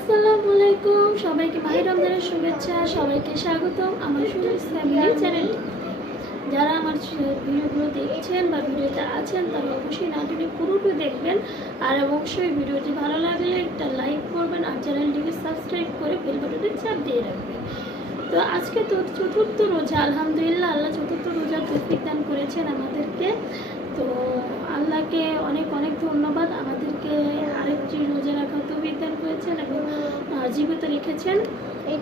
আসসালামু আলাইকুম, সবাইকে মাহে রমজানের শুভেচ্ছা, সবাইকে স্বাগতম আমার সুরেশ ফ্যামিলি চ্যানেল। যারা আমার ভিডিওগুলো দেখছেন বা ভিডিওতে আছেন তারা অবশ্যই নাটনে পুরোটা দেখবেন, আর অবশ্যই ভিডিওটি ভালো লাগলে একটা লাইক করবেন আর চ্যানেলটিকে সাবস্ক্রাইব করে বেল বাটনে চাপ দিয়ে রাখবেন। তো আজকে তো চতুর্থ রোজা, আলহামদুলিল্লাহ আল্লাহ চতুর্থ রোজা তৌফিক দান করেছেন আমাদেরকে। তো আল্লাহকে অনেক অনেক ধন্যবাদ, আমাদেরকে আরেকটি রোজা রাখা তৌফিক দান করেছেন এবং জীবিত রেখেছেন।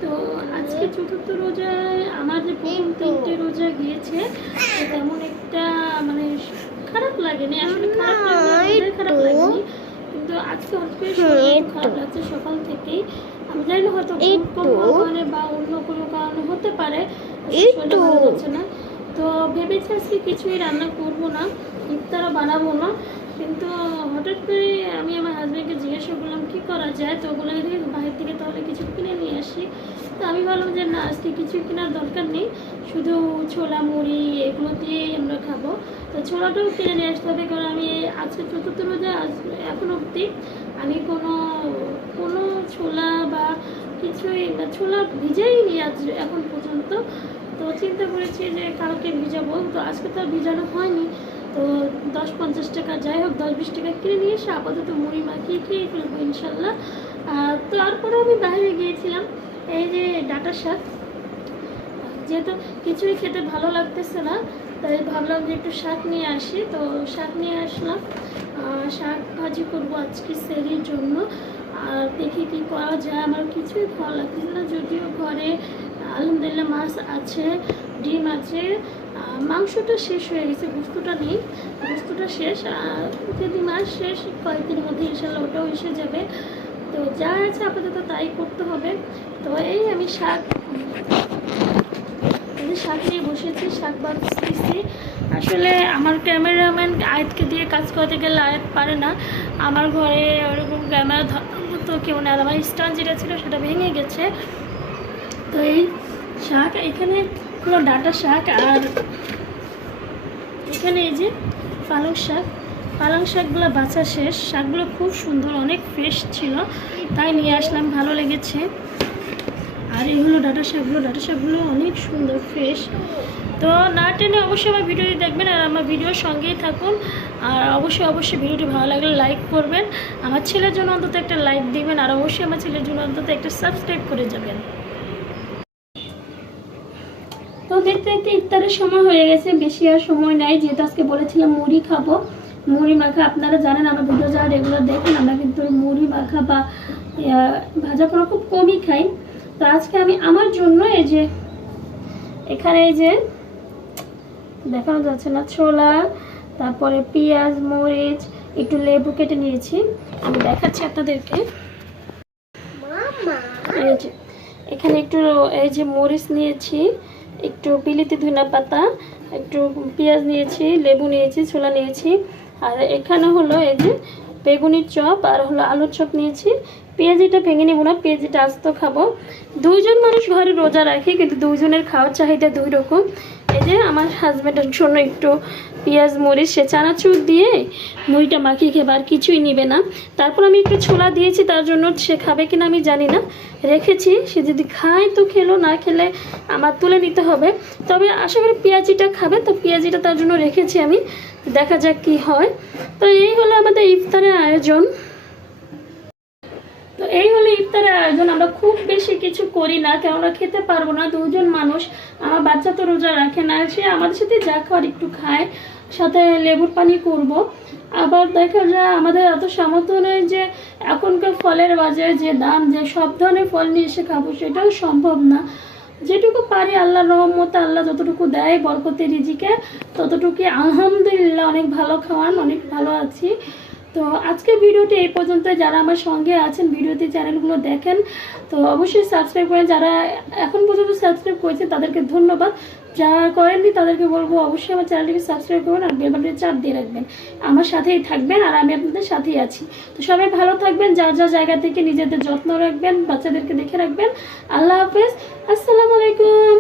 তো আজকে চতুর্থ রোজায় আমার যে প্রথম তিনটে রোজা গিয়েছে তেমন একটা মানে খারাপ লাগেনি, আসলে খারাপ লাগেনি, কিন্তু আজকে অনেক খারাপ লাগছে সকাল থেকেই। আমি জানি না হয়তো কারণে বা অন্য কোনো কারণে হতে পারে হচ্ছে না। তো ভেবেছি আজকে কিছুই রান্না করবো না, ইফতারও বানাবো না, কিন্তু হঠাৎ করে আমি আমার হাজব্যান্ডকে জিজ্ঞাসা করলাম কী করা যায়। তো বলে বাইরে থেকে তাহলে কিছু কিনে নিয়ে আসি। তো আমি ভাবলাম যে না, আজকে কিছু কেনার দরকার নেই, শুধু ছোলা মুড়ি এগুলো দিয়েই আমরা খাবো। তো ছোলাটাও কিনে নিয়ে আসতে হবে, কারণ আমি আজকে চতুর্থ রোজা এখন অবধি আমি কোনো ছোলা বা কিছুই বা ছোলা ভিজাইনি আজ এখন পর্যন্ত। তো চিন্তা করেছি যে কালকে ভিজাবো, তো আজকে তো আর ভিজানো হয়নি। তো 10-50 টাকা যাই হোক 10-20 টাকা কিনে নিয়ে এসে আপাতত মুড়ি মাখিয়ে খেয়ে ফেলবো ইনশাল্লাহ। তারপরে আমি বাইরে গিয়েছিলাম এই যে ডাঁটা শাক, যেহেতু কিছুই খেতে ভালো লাগতেছে না তাই ভাবলাম যে একটু শাক নিয়ে আসি। তো শাক নিয়ে আসলাম, শাক ভাজি করবো আজকে সেরির জন্য। আর দেখি কি করা যায়, আমার কিছুই ভালো লাগতেছে না, যদিও ঘরে আলহামদুলিল্লাহ মাছ আছে, ডিম আছে, মাংসটা শেষ হয়ে গেছে, গোস্তটা নেই, গোস্তটা শেষ। যদি মাছ শেষ কয়েকদিনের মধ্যে ইনশাল্লাহ ওটাও এসে যাবে। তো যা আছে আপাতত তাই করতে হবে। তো এই আমি শাক নিয়ে বসেছি, শাক বাঁচতেছি। আসলে আমার ক্যামেরাম্যান আয়াতকে দিয়ে কাজ করতে গেলে আয়াত পারে না, আমার ঘরে ওরকম ক্যামেরা ধরার মতো কেউ নেই, আর আমার স্ট্যান্ড যেটা ছিল সেটা ভেঙে গেছে। তো এই শাক, এখানে হলো ডাঁটা শাক, আর এখানে এই যে পালং শাকগুলো বাছা শেষ। শাকগুলো খুব সুন্দর, অনেক ফ্রেশ ছিল, তাই নিয়ে আসলাম, ভালো লেগেছে। আর এই হলো ডাঁটা শাকগুলো অনেক সুন্দর ফ্রেশ। তো না টেনে অবশ্যই আমার ভিডিওটি দেখবেন আর আমার ভিডিওর সঙ্গেই থাকুন। আর অবশ্যই ভিডিওটি ভালো লাগলে লাইক করবেন, আমার ছেলের জন্য অন্তত একটা লাইক দিবেন, আর অবশ্যই আমার ছেলের জন্য অন্তত একটা সাবস্ক্রাইব করে যাবেন। তো দেখতে দেখতে ইফতারের সময় হয়ে গেছে, বেশি আর সময় নাই, যেহেতু আজকে বলেছিলাম মুড়ি খাবো, মুড়ি মাখা। আপনারা জানেন আমার ভিডিও যারা রেগুলার দেখেন আমরা কিন্তু মুড়ি মাখা বা ভাজা পোড়া খুব কমই খাই। তো আজকে আমি আমার জন্য এই যে এখানে এই যে দেখানো যাচ্ছে না, ছোলা, তারপরে পেঁয়াজ, মরিচ, একটু লেবু কেটে নিয়েছি, আমি দেখাচ্ছি আপনাদেরকে। এই যে এখানে একটু এই যে মরিচ নিয়েছি, একটু বিলিতি ধনিয়া পাতা, একটু পেঁয়াজ নিয়েছি, লেবু নিয়েছি, ছোলা নিয়েছি, আর এখানে হলো এই যে বেগুনির চপ আর হলো আলুর চপ নিয়েছি। পেঁয়াজিটা ভেঙে নেবো না, পেঁয়াজিটা আস্ত খাবো। দুইজন মানুষ ঘরে রোজা রাখি, কিন্তু দুইজনের খাওয়ার চাহিদা দুই রকম। এই যে আমার হাজব্যান্ডের জন্য একটু পেঁয়াজ মরিচ সে চানাচুর দিয়ে মুড়িটা মাখিয়ে খেবে, আর কিছুই নিবে না। তারপর আমি একটু ছোলা দিয়েছি তার জন্য, সে খাবে কিনা আমি জানি না, রেখেছি, সে যদি খায় তো খেলো, না খেলে আমার তুলে নিতে হবে। তবে আশা করি পেঁয়াজিটা খাবে, তো পেঁয়াজিটা তার জন্য রেখেছি আমি, দেখা যাক কি হয়। তো এই হলো আমাদের ইফতারের আয়োজন। তো এই হলো ইফতারের আয়োজন, আমরা খুব বেশি কিছু করি না, কেননা খেতে পারবো না, দুজন মানুষ, আমার বাচ্চা তো রোজা রাখে না, সে আমাদের সাথে যা খাওয়ার একটু খায়, সাথে লেবুর পানি করব। আবার দেখা যায় আমাদের এত সামর্থ্য নেই যে এখনকার ফলের বাজারে যে দাম, যে সব ধরনের ফল নিয়ে এসে খাবো সেটাও সম্ভব না। যেটুকু পারি আল্লাহর রহমতে, আল্লাহ যতটুকু দেয় বরকতে রিজিকে ততটুকুই আলহামদুলিল্লাহ অনেক ভালো খাওয়ান, অনেক ভালো আছি। তো আজকের ভিডিওটি এই পর্যন্ত। যারা আমার সঙ্গে আছেন ভিডিওতে চ্যানেলগুলো দেখেন তো অবশ্যই সাবস্ক্রাইব করেন, যারা এখন পর্যন্ত সাবস্ক্রাইব করেছে তাদেরকে ধন্যবাদ, যারা করেননি তাদেরকে বলবো অবশ্যই আমার চ্যানেলটিকে সাবস্ক্রাইব করবেন আর বেল বাটনে চাপ দিয়ে রাখবেন, আমার সাথেই থাকবেন আর আমি আপনাদের সাথেই আছি। তো সবাই ভালো থাকবেন, যার যার জায়গা থেকে নিজেদের যত্ন রাখবেন, বাচ্চাদেরকে দেখে রাখবেন। আল্লাহ হাফেজ, আসসালামু আলাইকুম।